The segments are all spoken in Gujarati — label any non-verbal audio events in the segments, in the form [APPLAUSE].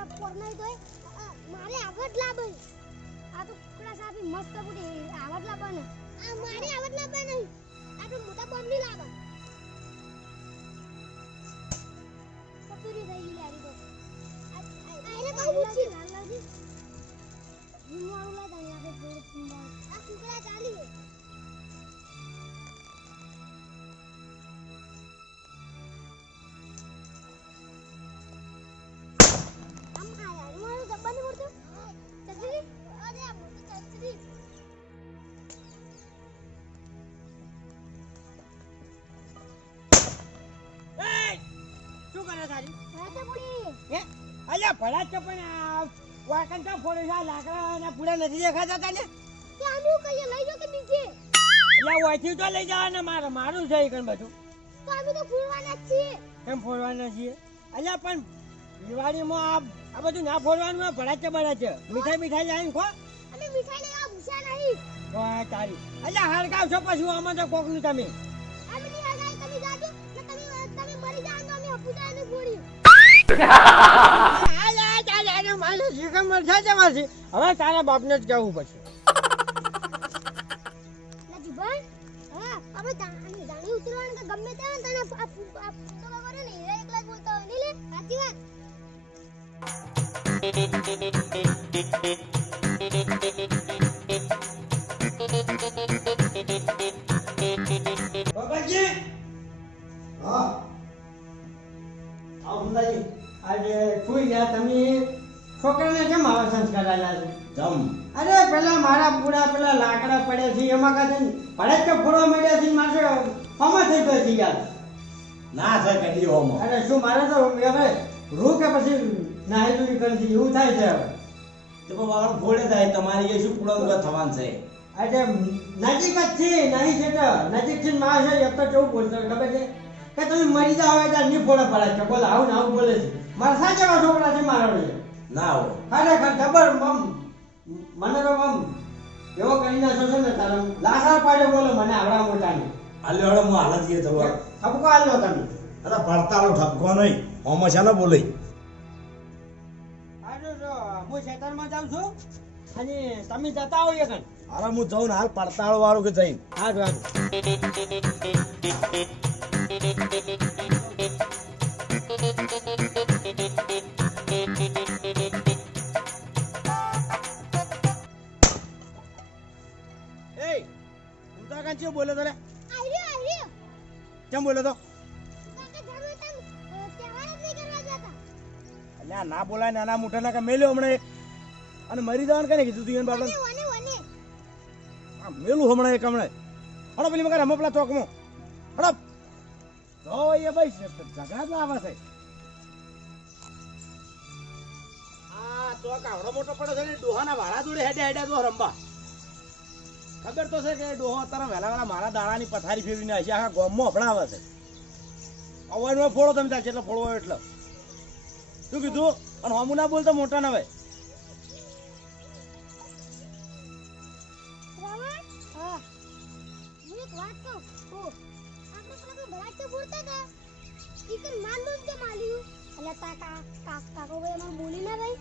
મારું મને એની લે પોર પોર નહીં તોય મારે આવડ લાવે આ તો કુકડા સાપી મસ્ત બુડી આવડ લાવે ને આ મારે આવડ લાવે નહીં આ તો મોટા બોમ્બની લાવે કપૂરી થઈ લારી તો આને બહુ ઊંચી લાલ લાગી જીમવાળું લાગે ને આપણે આ કુકડા ચાલી અલ્યા ભલા તો પણ આ તો ફોડે છે લાકડા ના પૂરા નથી દેખાતા તને? કે આનું કહીએ લઈ જાઓ કે નીચે? એટલે ઓયથી તો લઈ જવાના મારે મારું છે કણ બધું. તો અમે તો ફૂલવાના જ છીએ. કેમ ફોડવાના છીએ? અલ્યા પણ દિવાળીમાં આ આ બધું ના ફોડવાનું આ ભલા છે ભલા છે. મીઠાઈ મીઠાઈ લાવીને ખો. અમે મીઠાઈ લેવા ભૂસ્યા નહીં. વાહ તારી અલ્યા હરગાવ છો પછી આમાં તો કોકનું તમે. અમે ની હગાઈ તમે જાજો તમે તમે મરી જાઓ તો અમે હપુટાને છોડી હવે તારા બાપને જ કહેવું પડશે. લાજી ભાઈ મારા પૂરા પેલા લાકડા પડ્યા છે એમાં કાંઈ ભલે કે ફોડવા માંડ્યા છે મારે હમા થઈ ગયો છે યાર. ના સર કદી હોમાં. અરે શું મારે તો હવે રૂ કે પછી નાહી ધોઈ કરી એવું થાય છે હવે. તો વાળ ફોડે થાય તમારી એ શું પૂરણ થવાનું છે? આજે નજીક જ છે નહીં છે તો નજીક છે માં છે એક તો કેવું બોલતો ખબર છે? કે તમે મરી જાઓ હોય ત્યાં નહીં ફોડે પડે છે બોલ આવું ને આવું બોલે છે. મારા સાચા છોકરા છે મારા ના આવો ખરેખર ખબર મમ મને તો મમ એવો કરી નાખો છે ને તારે લાસાર પાડ્યો બોલો મને આવડા મોટા ને હાલે હળો હું હાલત ગયો તો ઠપકો આલ્યો તમે અરે પડતાળો ઠપકો નહીં. હોમાં છે ને બોલે હાલો જો હું ખેતરમાં જાઉં છું? અને તમે જતા હોઈએ કણ અરે હું જાઉં ને હાલ પડતાળો વાળું કે જઈને. હા જો તું તો કાંચી બોલે તો આર્યો. કેમ બોલે તો? કાકા અલ્યા ના બોલાય નાના મોટા ના કે મેલ્યો હમણાં. અને મરી જવાનું કને કીધું તું આ મેલું હમણાં એક હમણાં હડો પેલી મગર હમણાં પેલા ચોકમાં. હડો. તો એ ભાઈ ઝઘડા જ આવે છે. આ ચોક આવડો મોટો પડે છે ને ડોહાના વાળા જોડે હેડે હેડે તો રંબા ખબર તો છે કે ડોહો અત્યારે વહેલા વહેલા મારા દાણાની પથારી ફેરવીને હશે આખા ગોમમાં આવે છે. અવાજમાં ફોડો તમે ત્યાં જેટલો ફોડવો એટલો. શું કીધું? અને હમું ના બોલતો મોટા ના ભાઈ કાકો ભાઈ બોલી ના ભાઈ.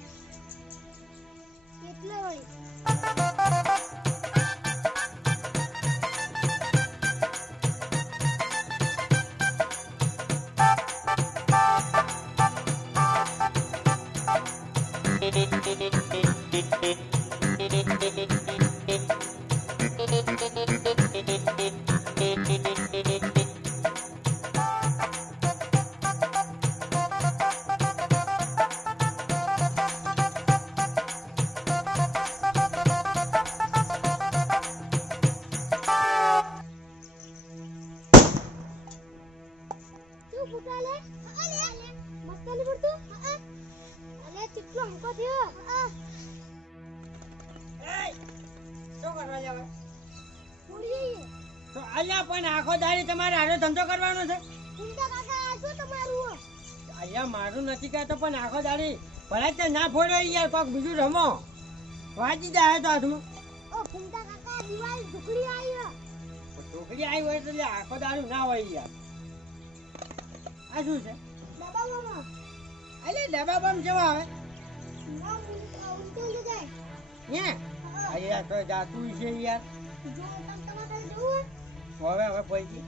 અલ્યા પણ આખો દાડી તમારે આનો ધંધો કરવાનો છે? અહીંયા મારું નથી કહેતો પણ આખો દાડી ભલે તે ના ફોડો યાર કોક બીજું રમો. વાંચી જાય તો હાથમાં. ઢોકળી આવી હોય. તો આખો દાડી ના હોય યાર. આ શું છે? અલે ડબ્બા બમ કેવા આવે? હે આ તો જાતું છે યાર. જો તમ તમારે Ha હવે હવે પૈકી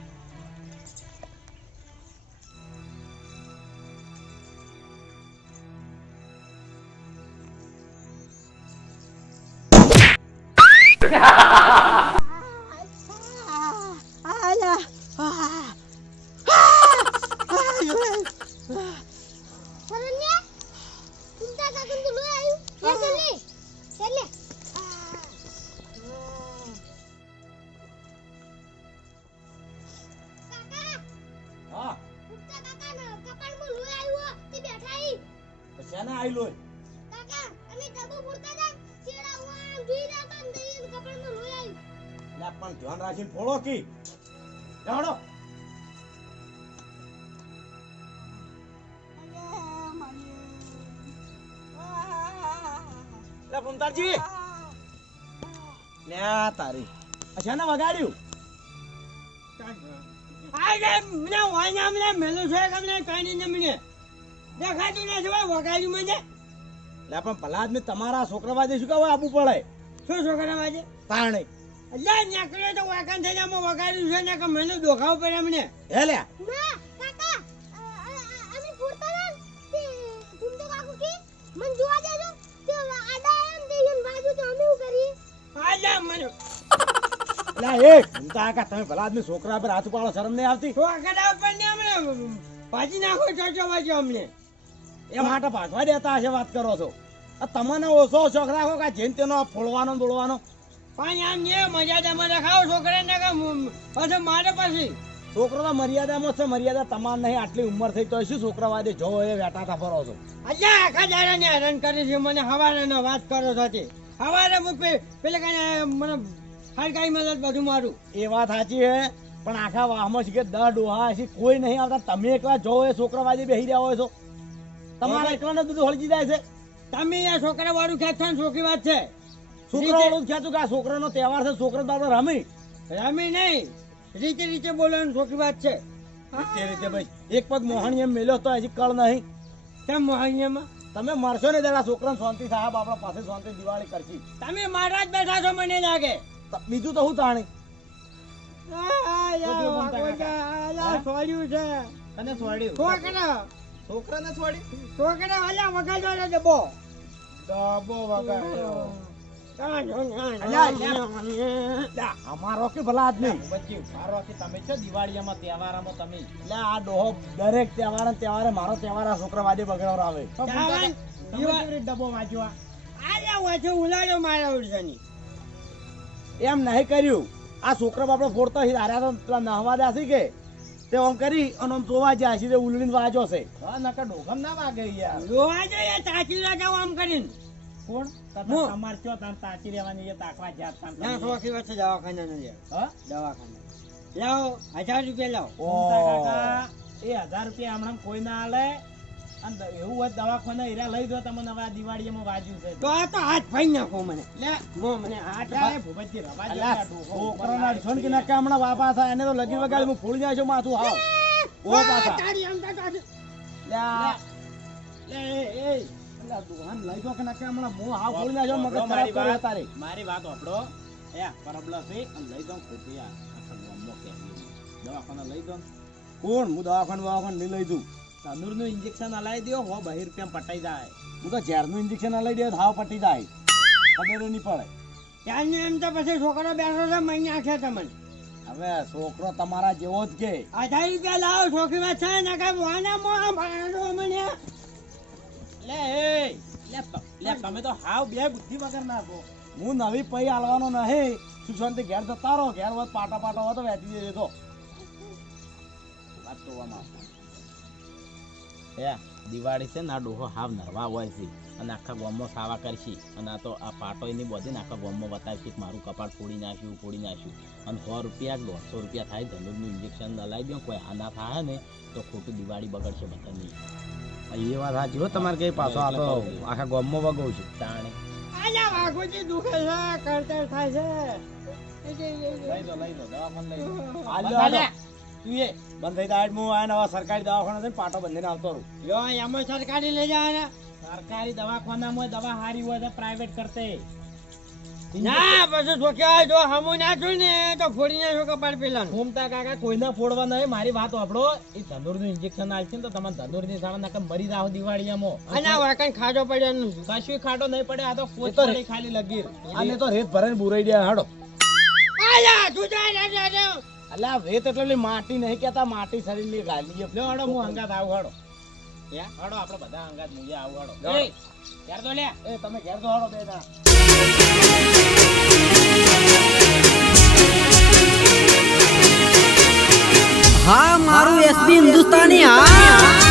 [LAUGHS] શેના આઈ લોય કાકા અમે ડબ્બો હતા. જોઈ રહ્યા ને પણ ધ્યાન રાખીને ફોડો કી. જાણો. લે ભમતાજી લે તારી. આ શેના વગાડ્યું? આજે મને વાયના મને મેલું છે કે મને કાણી ને મને દેખાતું નથી ભાઈ વગાડ્યું મને? લે પણ ભલા આદમી તમારા છોકરા વાજે શું કાવા આપવું પડે. શું છોકરા વાજે? તાણે. એટલે નીકળે તો વાકન થઈ જાય વગાડ્યું છે ને કે મને દોખાવ પડે મને હે લે. ના કાકા અ- અ- અ- અમે ફૂરતા હતા ને તે કાકુ કે મન જોવા દેજો. તે આડા એમ ને તે બાજુ તો અમે શું કરીએ? આજે મને. લા એ ભમતા કાકા તમે ભલા આદમી છોકરા પર હાથ પાડો શરમ નહીં આવતી? છોકરા પર ને અમને. ભાજી નાખો ચોચો વાજો અમને. એ માટે ભાગવા દેતા હશે વાત કરો છો. તમને ઓછો શોખ રાખો કે જેમ તેનો ફોડવાનો દોડવાનો પણ આમ ને મર્યાદામાં રખાવો છોકરાને કે પછી મારે પછી. છોકરો તો મર્યાદામાં જ છે મર્યાદા તમાર નહીં આટલી ઉંમર થઈ તો શું છોકરા વાદે જો એ વેટા તા ફરો છો? આજે આખા દાડાને હેરાન કરી છે મને હવારે વાત કરો છો તે. હવારે હું પેલે કાંઈ મને હરકાઈ મદદ બધું મારું. એ વાત સાચી હે પણ આખા વાહમાં છે કે દર ડોહા છે કોઈ નહીં આવતા. તમે એકલા જો એ છોકરા વાદે બેસી રહ્યા હોય છો. તમારા એકલાને બધું હળજી જાય છે. તમે આ છોકરા વાળું ખેંચો છોકરી વાત છે? છોકરા વાળું ખેંચું કે આ છોકરાનો તહેવાર છે છોકરો દાદા રમી. રમી નહીં. રીતે રીતે બોલવાનું છોકરી વાત છે. તે રીતે ભાઈ એક પગ મોહણી મેલ્યો તો હજી કળ નહીં. કેમ મોહનિયામાં તમે મરશો ને દાડા છોકરાને શાંતિ સાહેબ આપણા પાસે શાંતિ દિવાળી કરશી. તમે મારા જ બેઠા છો મને લાગે. બીજું તો હું તાણી? છોડ્યું છે. તને છોડ્યું છોકરા છોકરાને છોડી છોકરા વાલા વગાડવાનો ડબ્બો. ડબ્બો વગાડ્યો. અમારો કે ભલા આદમી. બચ્ચી મારો કે તમે છો દિવાળીમાં તહેવારમાં તમે. એટલે આ ડોહો દરેક તહેવાર ને તહેવારે મારો તહેવાર આ છોકરા વાદે બગડાવડાવે ચાવણ, તમે દિવા- કેવી ડબ્બો વાંચ્યો આ? વાંચો ઉલાડો મારા ઉડસાની. એમ નહીં કર્યું. આ છોકરા બાપડો ફોડતા હી હાર્યા તો નહવા દે કે? તે આમ કરી અને ઓમ જોવા જાય છે તે ઉલડીને વાજો છે. હા નકર ડોગમ ના વાગે યાર. જોવા જોઈએ તાકી લાગે ઓમ કરીને. કોણ. તમાર ચો તાન તાચી રહેવાની એ તાકવા જાત તાન ના સોખી વચ્ચે દવાખાના નો લ્યો હા? દવાખાના. લાવો હજાર રૂપિયા લાવો. એ હજાર રૂપિયા હમણાં કોઈ ના આલે. અને એવું હોય દવાખાને હીરા લઈ દો તમને હવે આ દિવાળીમાં વાજ્યું છે. તો આ તો હાથ ભાઈ નાખો મને. લે. મો મને હાથ એ ભૂપતજી રવા દો છોકરાના કે. હમણાં વાપા થાય એને તો લગી વગાડી હું ફૂલી જાય છું માથું. હાવ. ઓ પાછા. તારી લે, એ, દુકાન લઈ દો કે નક્કા હમણાં હાવ ફૂલી જાય મગજ ખરાબ મારી તારે. મારી વાત આપડો એ પરબલા છે અને લઈ જાઉં ખોટી આ. દવાખાને લઈ દો કોણ? હું દવાખાનું દવાખાને નહીં લઈ દઉં તંદુરનું ઇન્જેક્શન હલાવી દો હો બહી રૂપિયા પટાઈ જાય. હું તો ઝેરનું ઇન્જેક્શન અલાઈ દે હાવ પટી જાય. ખબર નહીં પડે. ત્યાં એમ તો પછી છોકરો બેઠો છે મહિને છે તમને. હવે છોકરો તમારા જેવો જ કે. અઢાર રૂપિયા લાવો છોકરી વાત છે ને કઈ વાના મોં ભાડો મને લે એ લે તમે તો હાવ બે બુદ્ધિ વગર ના છો. હું નવી પૈ હાલવાનો નહીં. સુશાંત ઘેર જતા રહો? ઘેર પાટા પાટા હોય તો વેચી દેજો. તો વાત તો એ દિવાળી છે ને આ ડોહો હાવ નરવા હોય છે. અને આખા ગામમાં સાવા કરશી. અને આ તો આ પાટો એની બધીને આખા ગામમાં બતાવશે કે મારું કપાળ ફોડી નાખ્યું ફોડી નાખ્યું. અને સો રૂપિયા દોઢસો રૂપિયા થાય ધનુરનું ઇન્જેક્શન લલાવી દો કોઈ આના થાય ને તો ખોટું દિવાળી બગડશે બધાની. એ વાત સાચી હો તમારે કઈ પાછો આ તો આખા ગામમાં વગવું છે. તાણે. આલા દુખે છે કરતર થાય છે. લઈ દો લઈ દો દવાખાને લઈ દો. તું એ બંધ થઈ જાય હું આ નવા સરકારી દવાખાના છે પાટો બંધીને આવતો રહું. યો એમાં સરકારી લઈ જવાના સરકારી દવાખાનામાં દવા સારી હોય છે પ્રાઇવેટ કરતે. ના પછી છોકરા જો હમું ના છું ને તો ફોડી નાખો કપાળ પેલા ઘૂમતા કાકા કોઈને ફોડવા નહીં મારી વાત વાપરો. એ ધનુરનું ઇન્જેક્શન આલશે ને તો તમારે ની સામે નાખે મરી જાવ દિવાળીયામાં. અને વાકન ખાજો પડ્યો નથી કશું ખાટો નહીં પડે આ તો કોચ તો ખાલી લગીર. આને તો રેત ભરાઈને બુરાઈ દે હાડો. આયા તું જા જા અલ્યા રેત એટલે માટી નહીં કેતા માટી શરીરની ગાલી લ્યો હડો હું અંગાત આવું હડો. હડો આપણે બધા અંગાત મુજે આવું હડો. ક્યારે તો લે એ તમે ઘેર દો હાડો બે હા મારું એસબી હિન્દુસ્તાની હા.